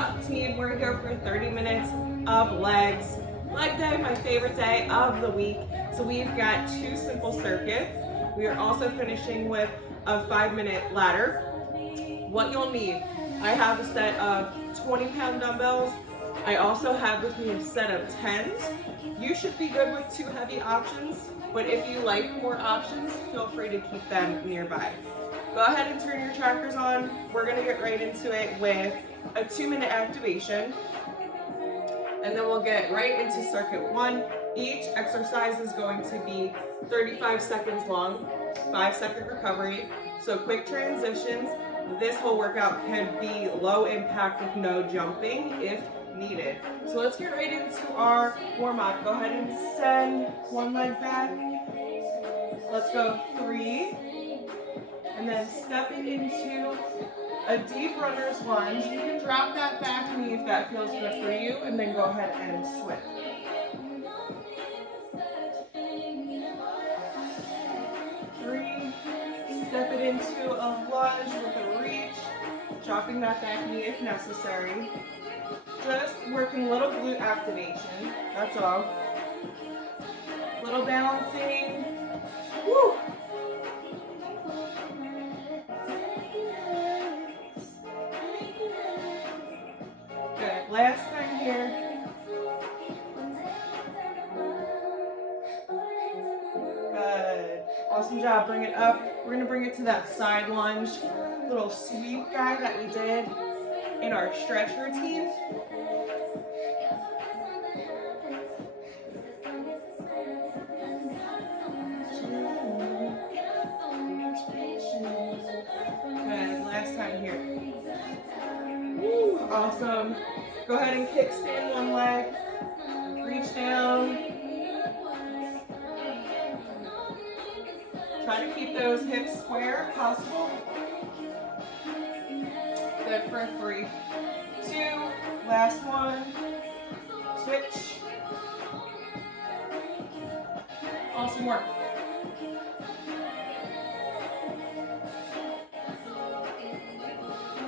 up, team? We're here for 30 minutes of legs. Leg day, my favorite day of the week. So we've got 2 simple circuits. We are also finishing with a 5-minute ladder. What you'll need, I have a set of 20-pound dumbbells. I also have with me a set of 10s. You should be good with 2 heavy options, but if you like more options, feel free to keep them nearby. Go ahead and turn your trackers on. We're gonna get right into it with a 2-minute activation, and then we'll get right into circuit 1. Each exercise is going to be 35 seconds long, 5-second recovery, so quick transitions. This whole workout can be low impact with no jumping if needed. So let's get right into our warm-up. Go ahead and send one leg back. Let's go 3, and then step it into a deep runner's lunge. You can drop that back knee if that feels good for you, and then go ahead and switch. 3, step it into a lunge with a reach, dropping that back knee if necessary. Just working little glute activation, that's all. Little balancing. Woo! Good, last time here. Good, awesome job, bring it up. We're gonna bring it to that side lunge, little sweep guy that we did in our stretch routine. Good, last time here. Woo, awesome. Go ahead and kickstand one leg. Reach down. Try to keep those hips square if possible. Good for 3, 2, last one. Switch. Awesome work.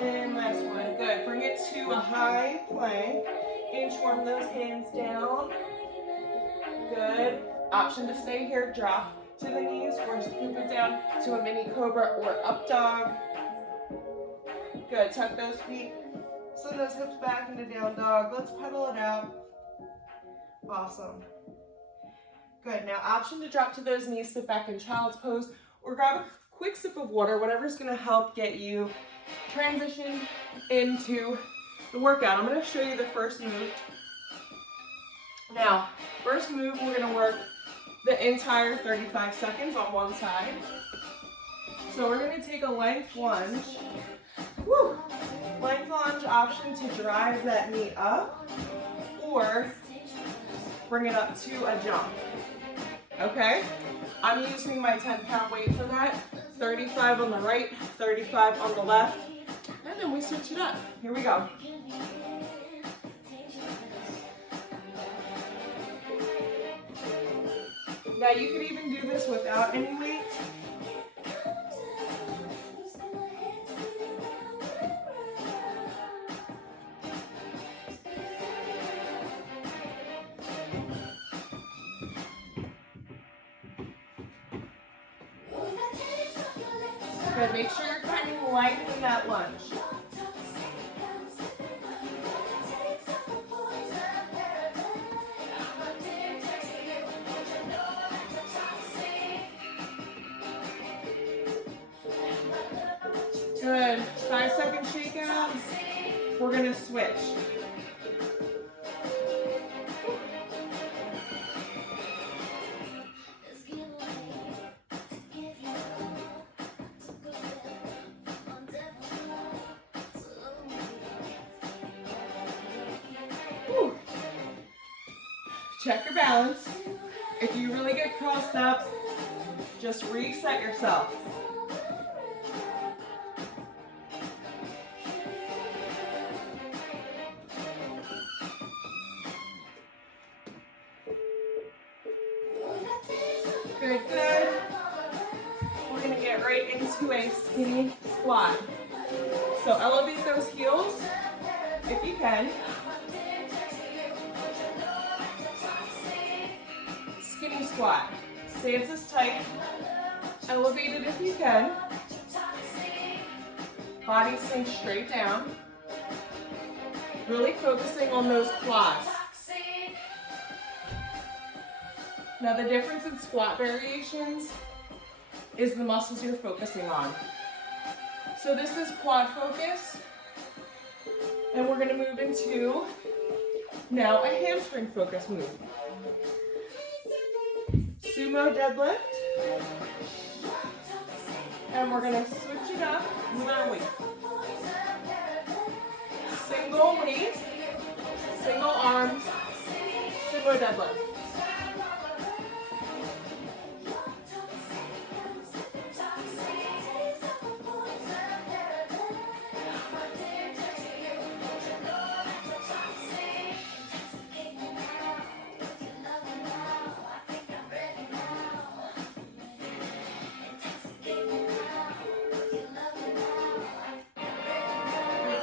And last one, good. Bring it to a high plank. Inchworm those hands down. Good. Option to stay here, drop to the knees or scoop it down to a mini cobra or up dog. Good, tuck those feet, send those hips back into down dog. Let's pedal it out. Awesome. Good, now option to drop to those knees, sit back in child's pose, or grab a quick sip of water, whatever's gonna help get you transition into the workout. I'm gonna show you the first move. Now, first move, we're gonna work the entire 35 seconds on one side. So we're gonna take a length lunge. Woo! Length lunge, option to drive that knee up or bring it up to a jump. Okay? I'm using my 10-pound weight for that. 35 on the right, 35 on the left, and then we switch it up. Here we go. Now you could even do this without any weight. Good, make sure you're finding length in that lunge. Good, 5-second shakeout. We're gonna switch. Whew. Check your balance. If you really get crossed up, just reset yourself. Good, good. We're gonna get right into a skinny squat. So elevate those heels if you can. Skinny squat. Stance is tight. Elevate it if you can. Body sink straight down. Really focusing on those quads. Now the difference in squat variations is the muscles you're focusing on. So this is quad focus. And we're gonna move into now a hamstring focus move. Sumo deadlift. And we're gonna switch it up with our weight. Single weight, single arms, sumo deadlift.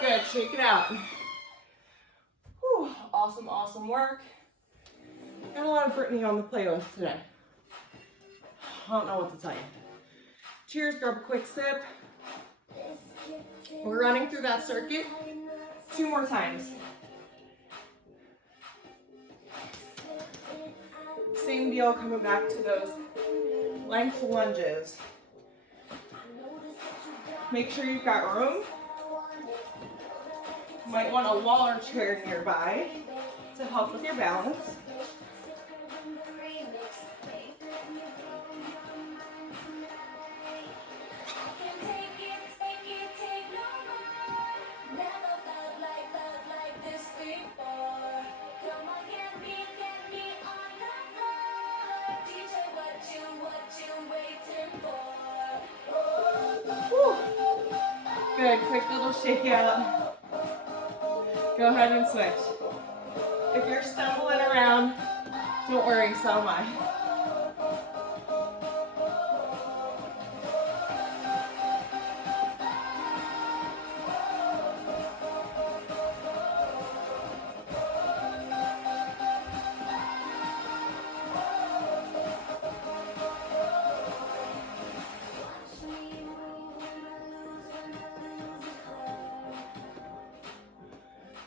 Good, shake it out. Whew, awesome, awesome work. Got a lot of Brittany on the playlist today. I don't know what to tell you. Cheers, grab a quick sip. We're running through that circuit 2 more times. Same deal, coming back to those length lunges. Make sure you've got room. You might want a wall or chair nearby to help with your balance. Whew. Good, quick little shake out. Go ahead and switch. If you're stumbling around, don't worry, so am I.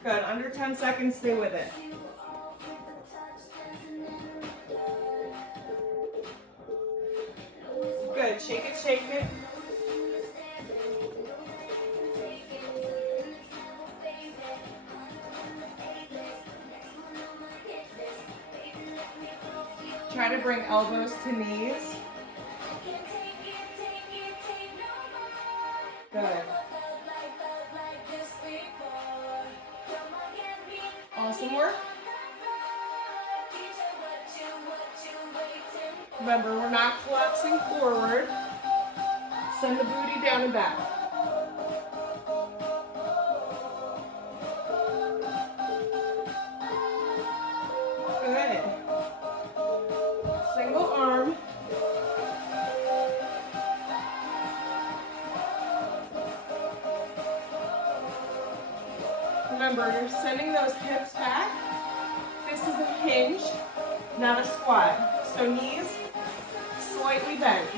Good, under 10 seconds, stay with it. Good, shake it, shake it. Try to bring elbows to knees. Good. Awesome work. Remember, we're not collapsing forward. Send the booty down and back. Good. Single arm. Remember, you're sending those hips back. This is a hinge, not a squat. So knees slightly bent.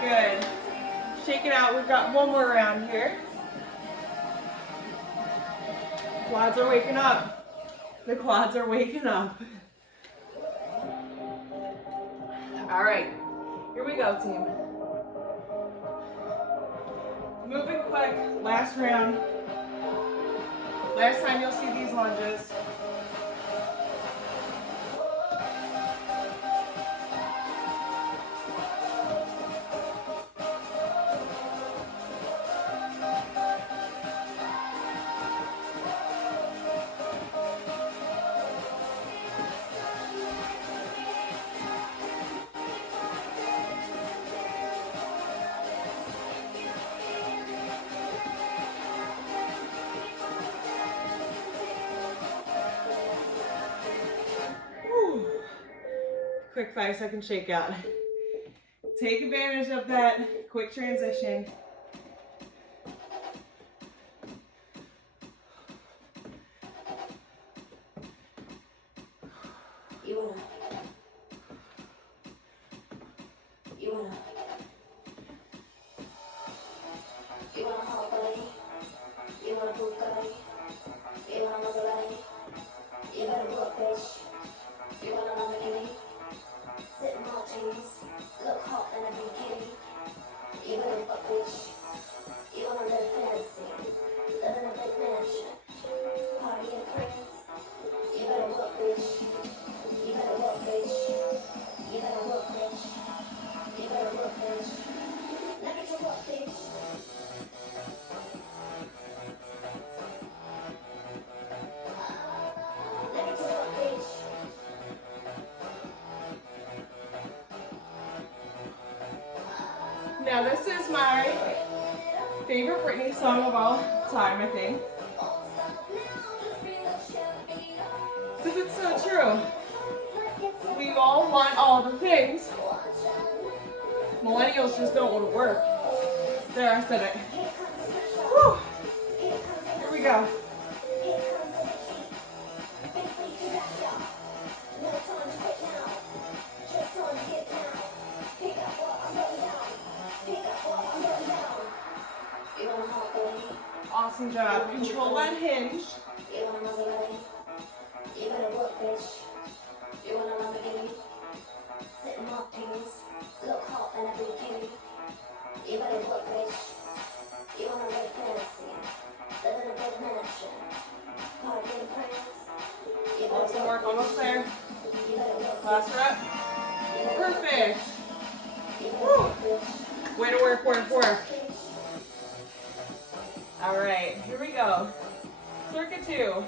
Good. Shake it out. We've got one more round here. Quads are waking up. The quads are waking up. All right. Here we go, team. Moving quick. Last round. Last time you'll see these lunges. quick 5-second shakeout. Take advantage of that quick transition. Now this is my favorite Britney song of all time, I think. Because it's so true. We all want all the things. Millennials just don't want to work. There, I said it. Whew. Here we go. Awesome job. Control that hinge. Awesome work, almost there. Last rep. Perfect. Woo. Way to work, work, work. All right, here we go. Circuit 2.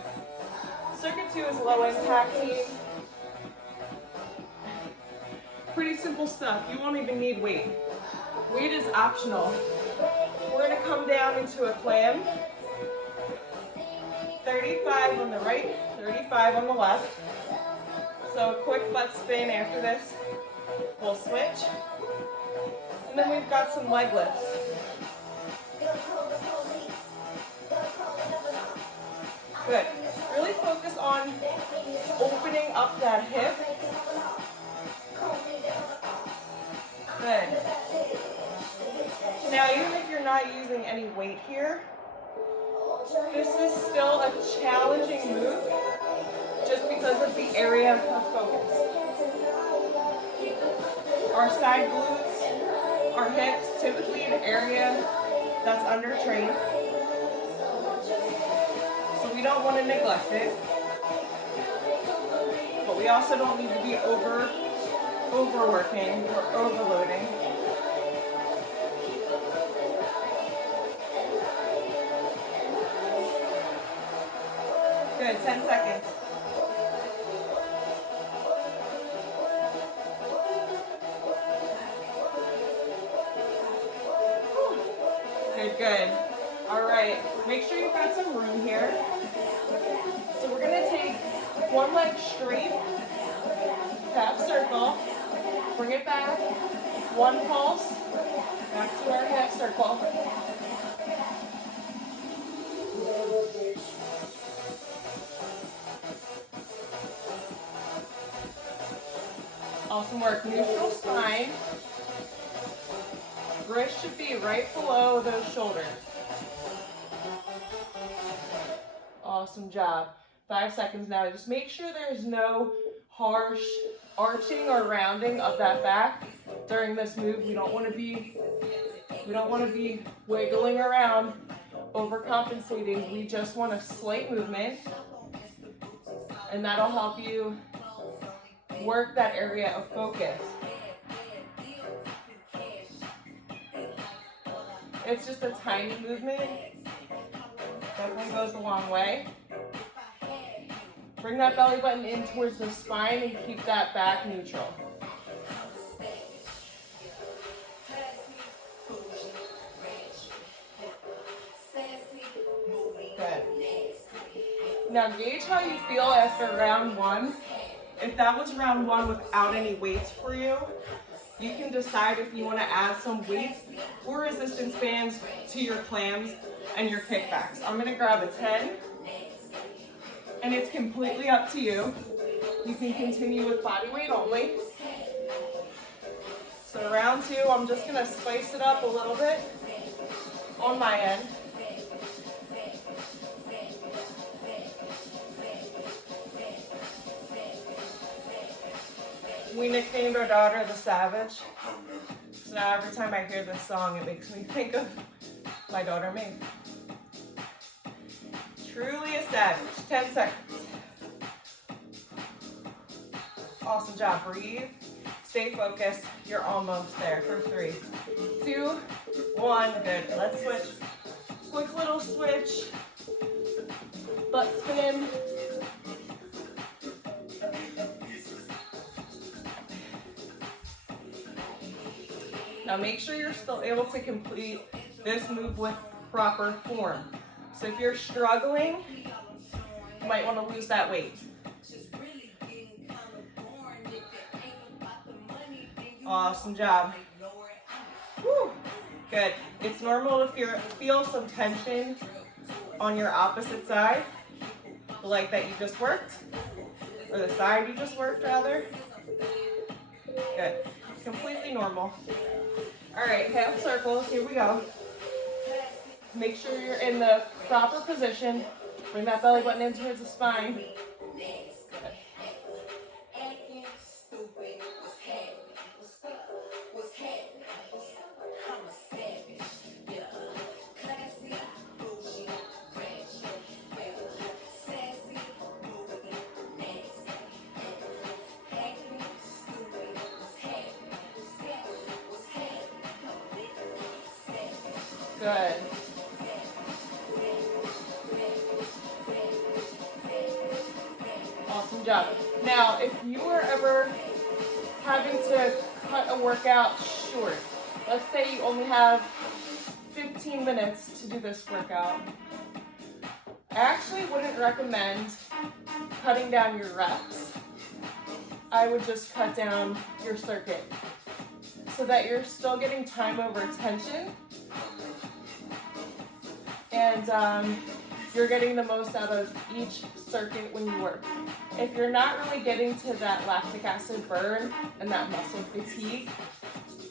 Circuit 2 is low impact team. Pretty simple stuff. You won't even need weight. Weight is optional. We're gonna come down into a clam. 35 on the right, 35 on the left. So a quick butt spin after this. We'll switch. And then we've got some leg lifts. Good. Really focus on opening up that hip. Good. Now, even if you're not using any weight here, this is still a challenging move just because of the area of focus. Our side glutes, our hips, typically an area that's undertrained. So we don't want to neglect it. But we also don't need to be overworking or overloading. Good, 10 seconds. Good, good. All right, make sure you've got some room here. So we're gonna take one leg straight, half circle, bring it back, one pulse, back to our half circle. Awesome work. Neutral spine. Wrist should be right below those shoulders. Awesome job. 5 seconds now. Just make sure there's no harsh arching or rounding of that back during this move. We don't want to be wiggling around, overcompensating. We just want a slight movement, and that'll help you work that area of focus. It's just a tiny movement. Definitely goes a long way. Bring that belly button in towards the spine and keep that back neutral. Good. Now gauge how you feel after round 1 If that was round one without any weights for you, you can decide if you want to add some weights or resistance bands to your clams and your kickbacks. I'm going to grab a 10, and it's completely up to you. You can continue with body weight only. So round two, I'm just going to spice it up a little bit on my end. We nicknamed our daughter the Savage. So now every time I hear this song, it makes me think of my daughter Maeve. Truly a savage. 10 seconds. Awesome job. Breathe. Stay focused. You're almost there for 3, 2, 1. Good. Let's switch. Quick little switch. Butt spin. Now make sure you're still able to complete this move with proper form. So if you're struggling, you might want to lose that weight. Awesome job. Woo. Good. It's normal to feel some tension on your opposite side, the leg that you just worked, or the side you just worked rather. Good. Completely normal. All right, half circles, here we go. Make sure you're in the proper position. Bring that belly button in towards the spine. Good. Good. Awesome job. Now, if you are ever having to cut a workout short, let's say you only have 15 minutes to do this workout, I actually wouldn't recommend cutting down your reps. I would just cut down your circuit so that you're still getting time over tension, and you're getting the most out of each circuit when you work. If you're not really getting to that lactic acid burn and that muscle fatigue,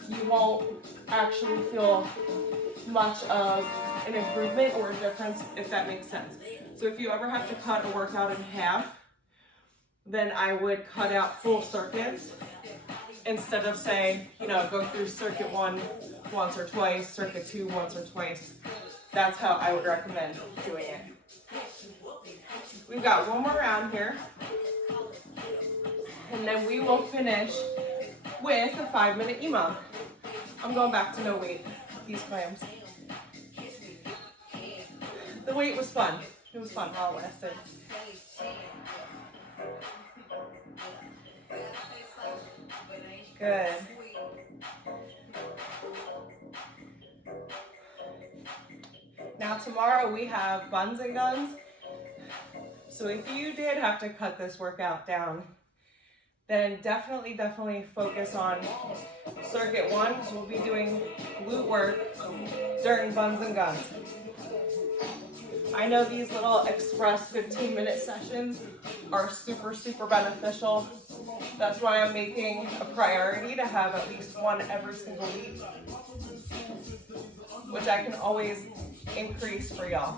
you won't actually feel much of an improvement or a difference, if that makes sense. So if you ever have to cut a workout in half, then I would cut out full circuits instead of say, go through circuit 1 once or twice, circuit 2 once or twice. That's how I would recommend doing it. We've got one more round here, and then we will finish with a 5-minute EMOM. I'm going back to no weight, these clams. The weight was fun. It was fun while it lasted. Good. Now tomorrow we have buns and guns. So if you did have to cut this workout down, then definitely focus on circuit 1, because we'll be doing glute work during buns and guns. I know these little express 15-minute sessions are super beneficial. That's why I'm making a priority to have at least one every single week, which I can always increase for y'all.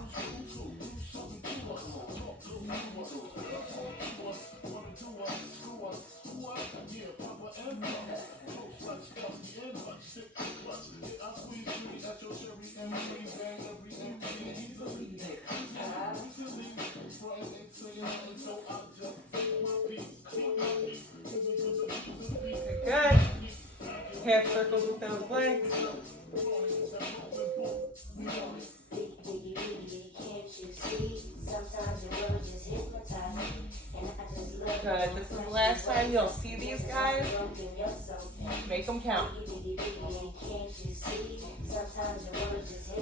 Good. Half circles with those legs. Good. This is the last time you'll see these guys. Make them count.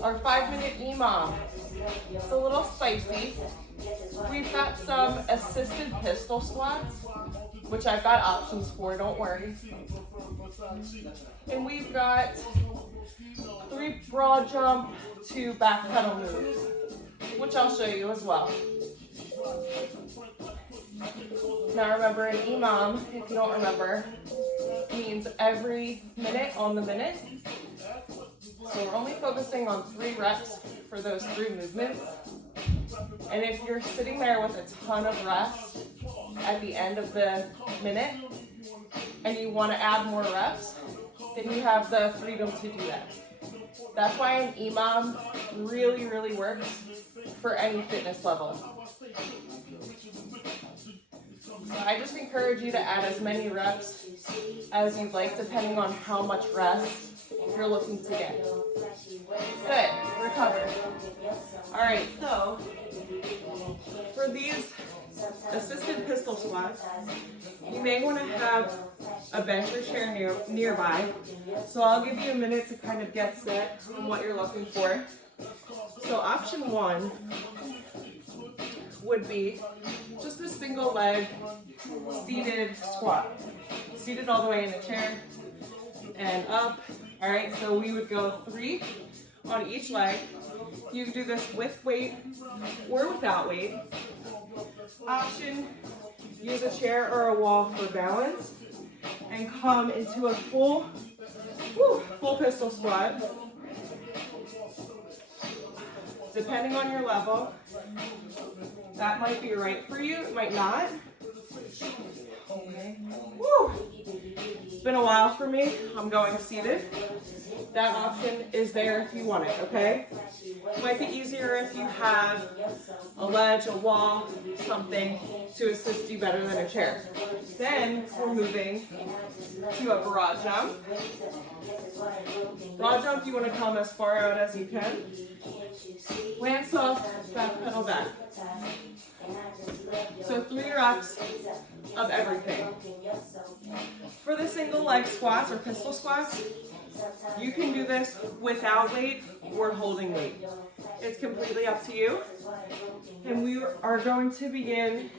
Our 5-minute EMOM. It's a little spicy. We've got some assisted pistol squats. which I've got options for, don't worry. And we've got 3 broad jump to back pedal moves, which I'll show you as well. Now remember, an EMOM, if you don't remember, means every minute on the minute. So we're only focusing on 3 reps for those 3 movements. And if you're sitting there with a ton of rest at the end of the minute and you want to add more reps, then you have the freedom to do that. That's why an EMOM really, really works for any fitness level. So I just encourage you to add as many reps as you'd like, depending on how much rest you're looking to get. Good, recover. All right, so for these assisted pistol squats, you may want to have a bench or chair nearby. So I'll give you a minute to kind of get set on what you're looking for. So option 1 would be just a single leg seated squat. Seated all the way in the chair and up. All right, so we would go 3 on each leg. You can do this with weight or without weight. Option, use a chair or a wall for balance and come into a full pistol squat. Depending on your level, that might be right for you, it might not. Woo. It's been a while for me. I'm going seated. That option is there if you want it, okay? It might be easier if you have a ledge, a wall, something to assist you better than a chair. Then we're moving to a broad jump. Broad jump, you want to come as far out as you can. Land soft, back pedal back. So 3 reps of everything. For the single leg squats or pistol squats, you can do this without weight or holding weight. It's completely up to you. And we are going to begin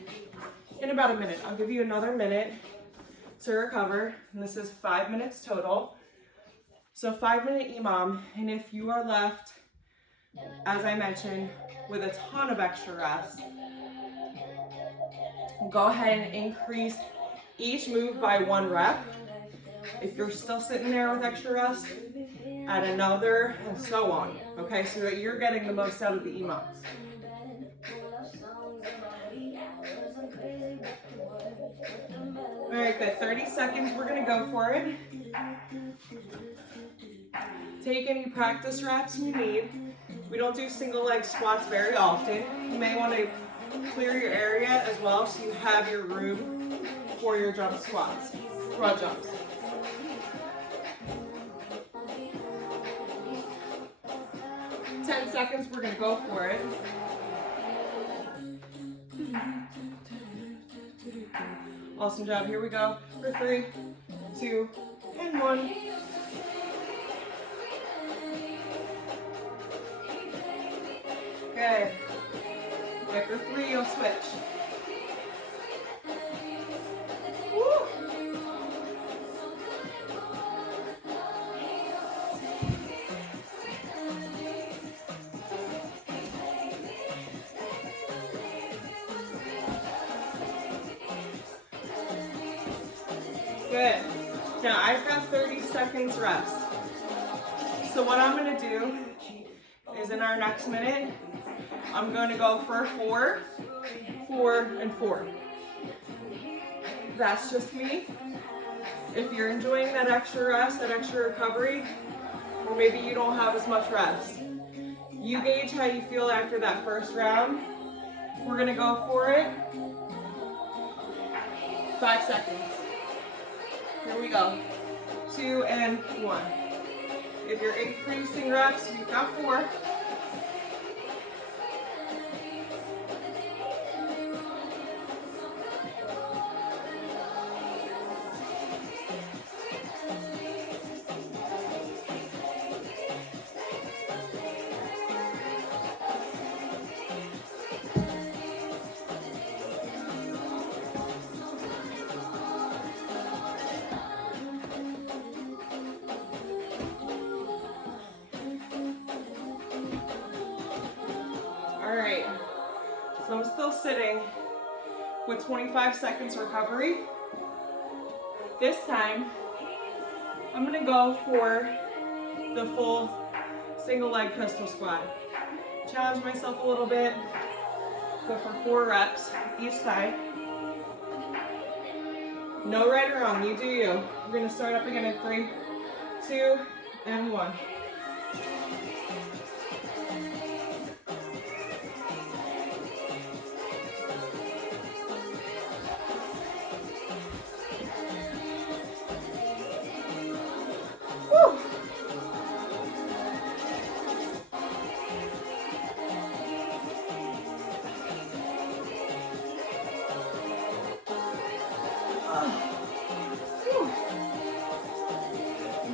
in about a minute. I'll give you another minute to recover. And this is 5 minutes total. So 5-minute EMOM. And if you are left, as I mentioned, with a ton of extra rest, go ahead and increase each move by 1 rep. If you're still sitting there with extra rest, add another, and so on. Okay, so that you're getting the most out of the EMOMs. All right, good. 30 seconds, we're gonna go for it. Take any practice reps you need. We don't do single leg squats very often. You may want to clear your area as well so you have your room for your jump squats, broad jumps. Seconds, we're going to go for it. Awesome job. Here we go for 3, 2, and 1. Good. After 3, you'll switch. Woo. Good. Now I've got 30 seconds rest. So what I'm going to do is in our next minute, I'm going to go for 4, 4, and 4. That's just me. If you're enjoying that extra rest, that extra recovery, or maybe you don't have as much rest, you gauge how you feel after that first round. We're going to go for it. 5 seconds. Here we go. 2 and 1. If you're increasing reps, you've got 4. sitting with 25 seconds recovery. This time, I'm gonna go for the full single leg pistol squat. Challenge myself a little bit. Go for 4 reps each side. No right or wrong, you do you. We're gonna start up again in 3, 2, and 1. Woo.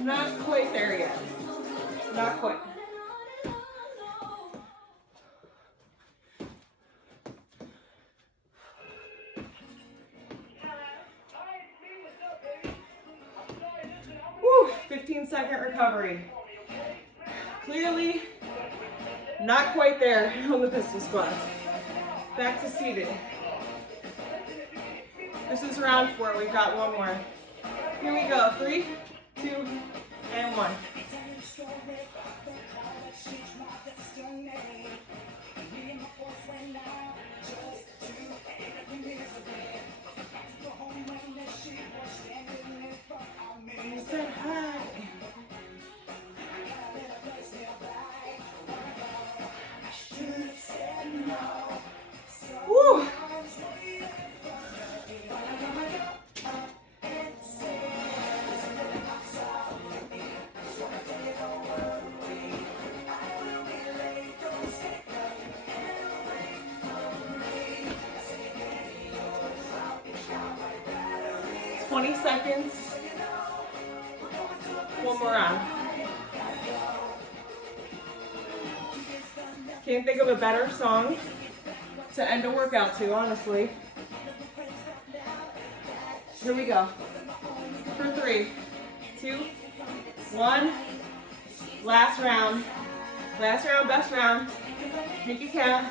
Not quite there yet. Not quite. Woo, 15-second recovery. Clearly not quite there on the pistol squats. Back to seated. This is round 4. We've got one more. Here we go. 3, 2, and 1. Say hi. Woo. 20 seconds. One more round. Can't think of a better song to end a workout to, honestly. Here we go. For 3, 2, 1. Last round. Last round, best round. Make it count.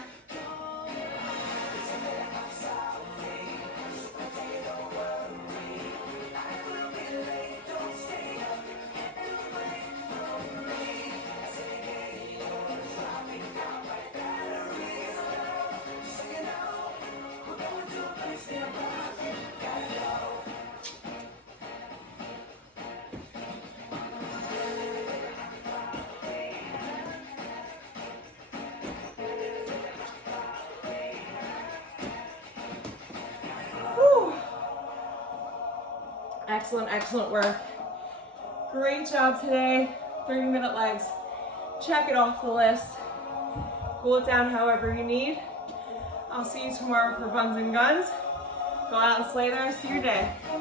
Excellent, excellent work. Great job today. 30-minute legs. Check it off the list. Cool it down however you need. I'll see you tomorrow for buns and guns. Go out and slay the rest of your day.